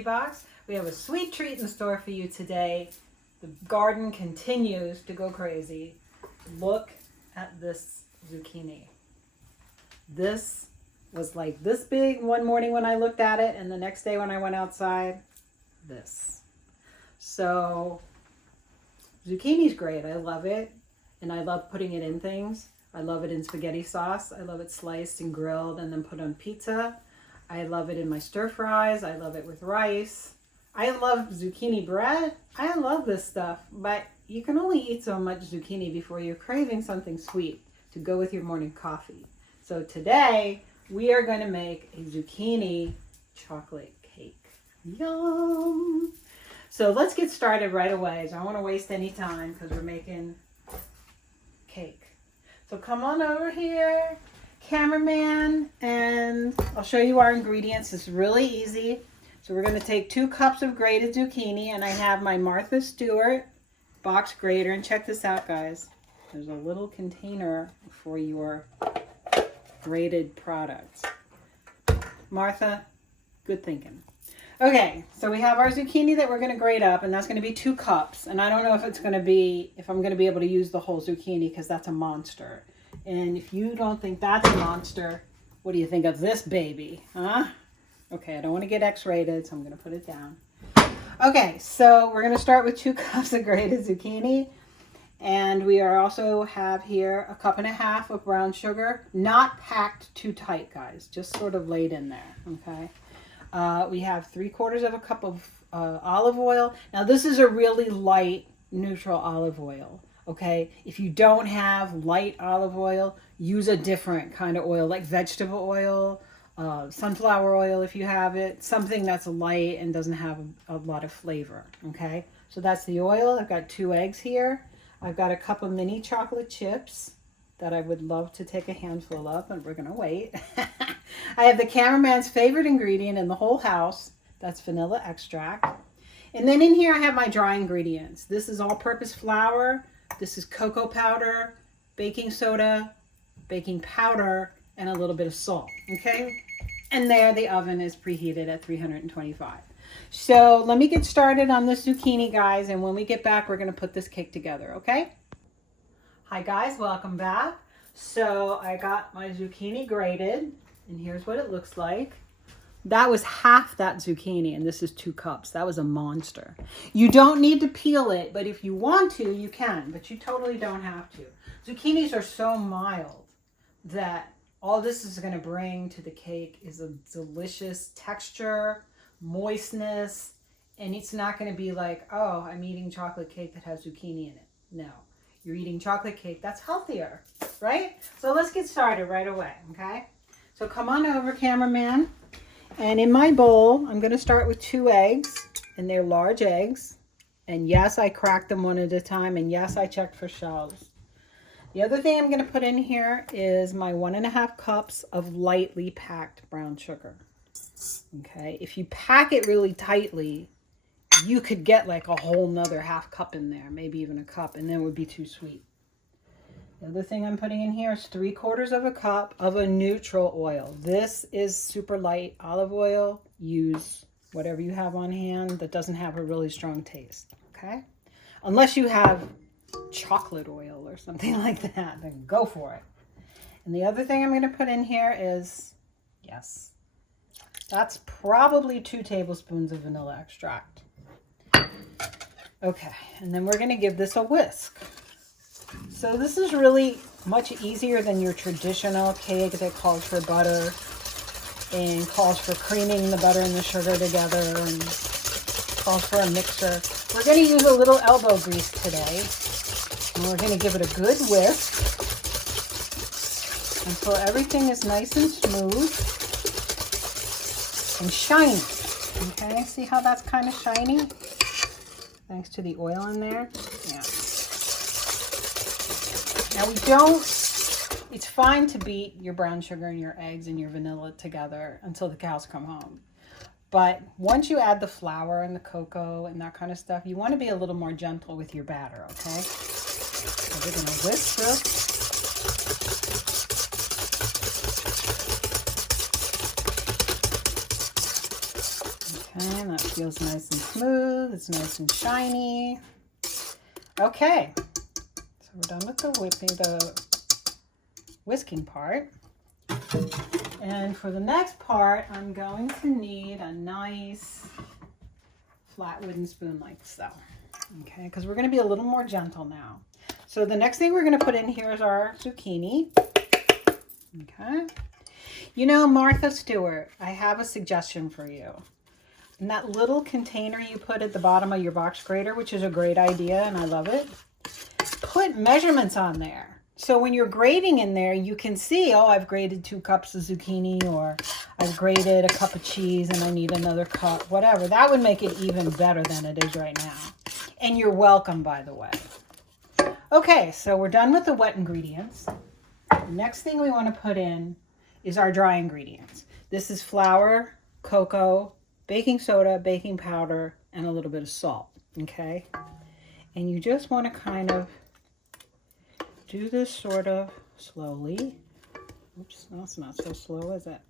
Beauty Box. We have a sweet treat in store for you today. The garden continues to go crazy. Look at this zucchini. This was like this big one morning when I looked at it, and the next day when I went outside, this. So zucchini's great. I love it, and I love putting it in things. I love it in spaghetti sauce. I love it sliced and grilled and then put on pizza. I love it in my stir fries. I love it with rice. I love zucchini bread. I love this stuff, but you can only eat so much zucchini before you're craving something sweet to go with your morning coffee. So today we are going to make a zucchini chocolate cake. Yum! So let's get started right away. I don't want to waste any time because we're making cake. So come on over here, cameraman, and I'll show you our ingredients. It's really easy. So we're going to take 2 cups of grated zucchini, and I have my Martha Stewart box grater. And check this out, guys. There's a little container for your grated products. Martha, good thinking. Okay, so we have our zucchini that we're going to grate up, and that's going to be 2 cups. And I don't know if I'm going to be able to use the whole zucchini because that's a monster. And if you don't think that's a monster, what do you think of this baby, huh? Okay, I don't want to get X-rated, so I'm going to put it down. Okay, so we're going to start with 2 cups of grated zucchini. And we also have here 1.5 cups of brown sugar. Not packed too tight, guys. Just sort of laid in there, okay? We have 3/4 cup of olive oil. Now this is a really light neutral olive oil, okay? If you don't have light olive oil, use a different kind of oil, like vegetable oil, sunflower oil if you have it, something that's light and doesn't have a lot of flavor, okay? So that's the oil. I've got 2 eggs here. I've got a cup of mini chocolate chips that I would love to take a handful of, but we're gonna wait. I have the cameraman's favorite ingredient in the whole house. That's vanilla extract. And then in here I have my dry ingredients. This is all-purpose flour. This is cocoa powder, baking soda, baking powder, and a little bit of salt, okay? And there the oven is preheated at 325. So let me get started on the zucchini, guys, and when we get back, we're gonna put this cake together, okay? Hi guys, welcome back. So I got my zucchini grated, and here's what it looks like. That was half that zucchini, and this is 2 cups. That was a monster. You don't need to peel it, but if you want to, you can, but you totally don't have to. Zucchinis are so mild that all this is gonna bring to the cake is a delicious texture, moistness, and it's not gonna be like, oh, I'm eating chocolate cake that has zucchini in it. No. You're eating chocolate cake that's healthier, right? So let's get started right away, okay? So come on over, cameraman. And in my bowl, I'm going to start with 2 eggs, and they're large eggs. And yes, I cracked them one at a time, and yes, I checked for shells. The other thing I'm going to put in here is my 1.5 cups of lightly packed brown sugar. Okay, if you pack it really tightly, you could get like a whole nother 1/2 cup in there, maybe even a cup, and then it would be too sweet. The other thing I'm putting in here is 3/4 cup of a neutral oil. This is super light olive oil. Use whatever you have on hand that doesn't have a really strong taste, okay? Unless you have chocolate oil or something like that, then go for it. And the other thing I'm going to put in here is, yes, that's probably 2 tablespoons of vanilla extract. Okay, and then we're going to give this a whisk. So this is really much easier than your traditional cake that calls for butter and calls for creaming the butter and the sugar together and calls for a mixer. We're going to use a little elbow grease today, and we're going to give it a good whisk until everything is nice and smooth and shiny. Okay, see how that's kind of shiny? Thanks to the oil in there. Yeah. Now it's fine to beat your brown sugar and your eggs and your vanilla together until the cows come home. But once you add the flour and the cocoa and that kind of stuff, you want to be a little more gentle with your batter, okay? So we're going to whisk this. Okay, that feels nice and smooth. It's nice and shiny. Okay, so we're done with the whisking part. And for the next part, I'm going to need a nice flat wooden spoon like so. Okay, because we're going to be a little more gentle now. So the next thing we're going to put in here is our zucchini. Okay. You know, Martha Stewart, I have a suggestion for you. In that little container you put at the bottom of your box grater, which is a great idea and I love it, put measurements on there. So when you're grating in there, you can see, oh, I've grated 2 cups of zucchini, or I've grated a cup of cheese and I need another cup, whatever. That would make it even better than it is right now. And you're welcome, by the way. Okay, so we're done with the wet ingredients. The next thing we want to put in is our dry ingredients. This is flour, cocoa, baking soda, baking powder, and a little bit of salt, okay? And you just want to kind of do this sort of slowly. Oops, no, it's not so slow, is it?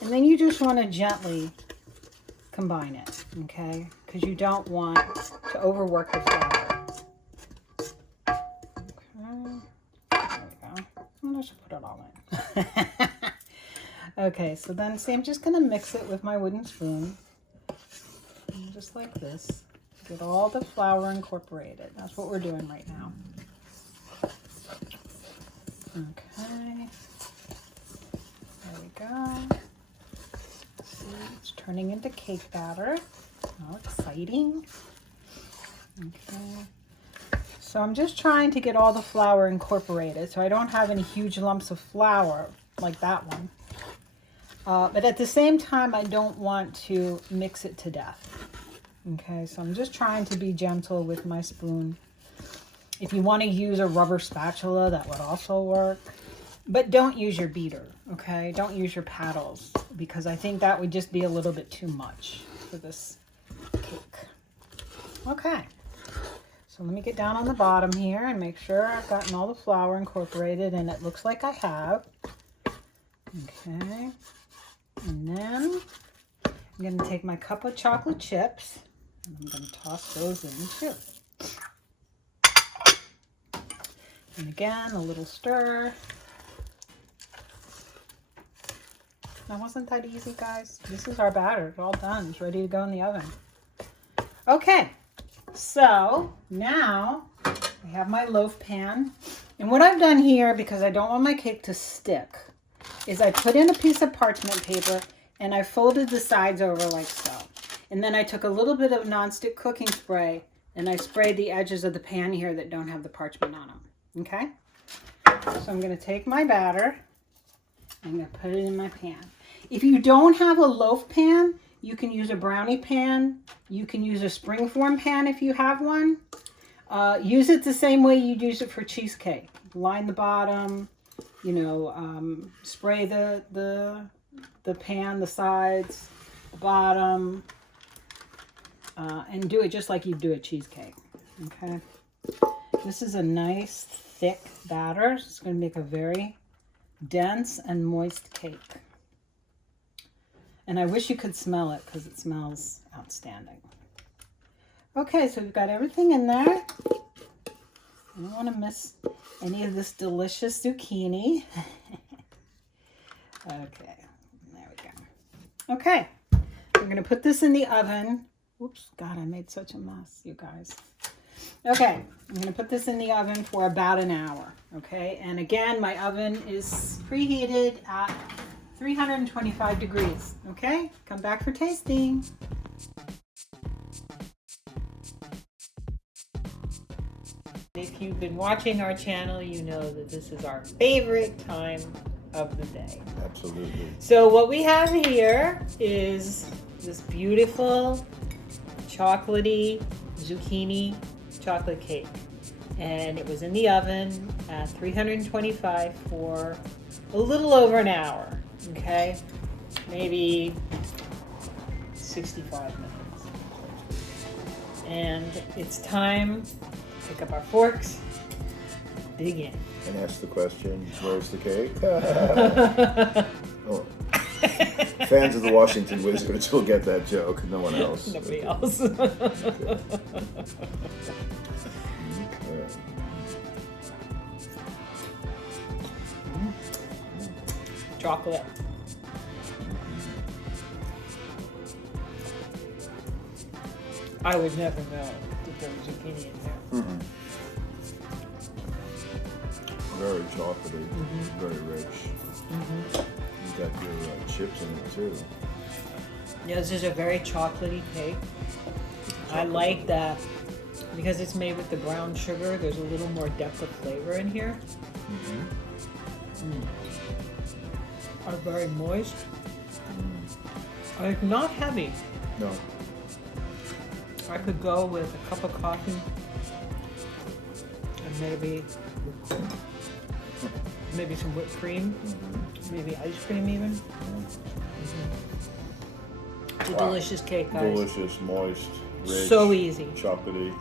And then you just want to gently combine it, okay? Because you don't want to overwork the flour. Okay, there we go. I should put it all in. Okay, so then see, I'm just going to mix it with my wooden spoon. And just like this. Get all the flour incorporated. That's what we're doing right now. Okay. There we go. See, it's turning into cake batter. How exciting. Okay. So I'm just trying to get all the flour incorporated so I don't have any huge lumps of flour like that one. But at the same time, I don't want to mix it to death. Okay, so I'm just trying to be gentle with my spoon. If you want to use a rubber spatula, that would also work. But don't use your beater, okay? Don't use your paddles, because I think that would just be a little bit too much for this cake. Okay, so let me get down on the bottom here and make sure I've gotten all the flour incorporated, and it looks like I have. Okay. And then I'm going to take my cup of chocolate chips and I'm going to toss those in too. And again, a little stir. Now, wasn't that easy, guys? This is our batter. It's all done. It's ready to go in the oven. Okay, so now I have my loaf pan. And what I've done here, because I don't want my cake to stick, is I put in a piece of parchment paper and I folded the sides over like so. And then I took a little bit of nonstick cooking spray and I sprayed the edges of the pan here that don't have the parchment on them. Okay? So I'm going to take my batter and I'm going to put it in my pan. If you don't have a loaf pan, you can use a brownie pan. You can use a springform pan if you have one. Use it the same way you'd use it for cheesecake. Line the bottom. You know, spray the pan, the sides, the bottom, and do it just like you do a cheesecake, okay? This is a nice, thick batter. It's going to make a very dense and moist cake. And I wish you could smell it because it smells outstanding. Okay, so we've got everything in there. I don't want to miss any of this delicious zucchini. Okay, there we go. Okay, I'm going to put this in the oven. Oops, God, I made such a mess, you guys. Okay, I'm going to put this in the oven for about an hour. Okay, and again, my oven is preheated at 325 degrees. Okay, come back for tasting. If you've been watching our channel, you know that this is our favorite time of the day. Absolutely. So what we have here is this beautiful chocolatey zucchini chocolate cake. And it was in the oven at 325 for a little over an hour, okay? Maybe 65 minutes. And it's time to pick up our forks, dig in. And ask the question, where's the cake? Oh. Fans of the Washington Wizards will get that joke. No one else. Nobody else. Okay. Chocolate. I would never know that there was zucchini in there. Mm-mm. Very chocolatey, very rich. You got your chips in it too. Yeah, this is a very chocolatey cake. I like that because it's made with the brown sugar. There's a little more depth of flavor in here. Are very moist. It's not heavy. No. I could go with a cup of coffee and maybe some whipped cream, maybe ice cream even. It's a delicious cake, guys. Delicious, moist, rich. So easy. Chocolatey.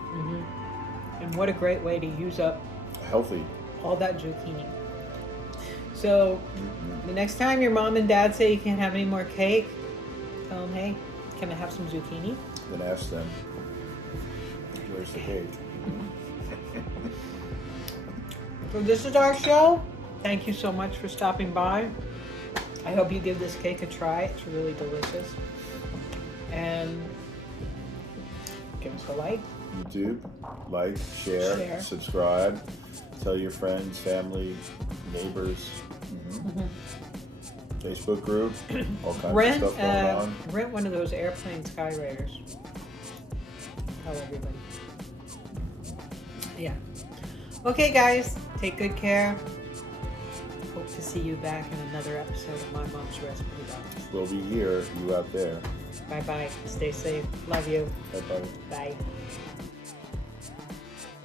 And what a great way to use up Healthy. all that zucchini. So the next time your mom and dad say you can't have any more cake, tell them, hey, can I have some zucchini? Then ask them, where's the cake? So this is our show. Thank you so much for stopping by. I hope you give this cake a try. It's really delicious. And give us a like. YouTube, like, share, subscribe, tell your friends, family, neighbors. Facebook group, all kinds of stuff going on. Rent one of those airplane Skyraiders. Tell everybody. Yeah. Okay, guys, take good care. Hope to see you back in another episode of My Mom's Recipe Box. We'll be here, you out there. Bye-bye. Stay safe. Love you. Bye-bye. Bye.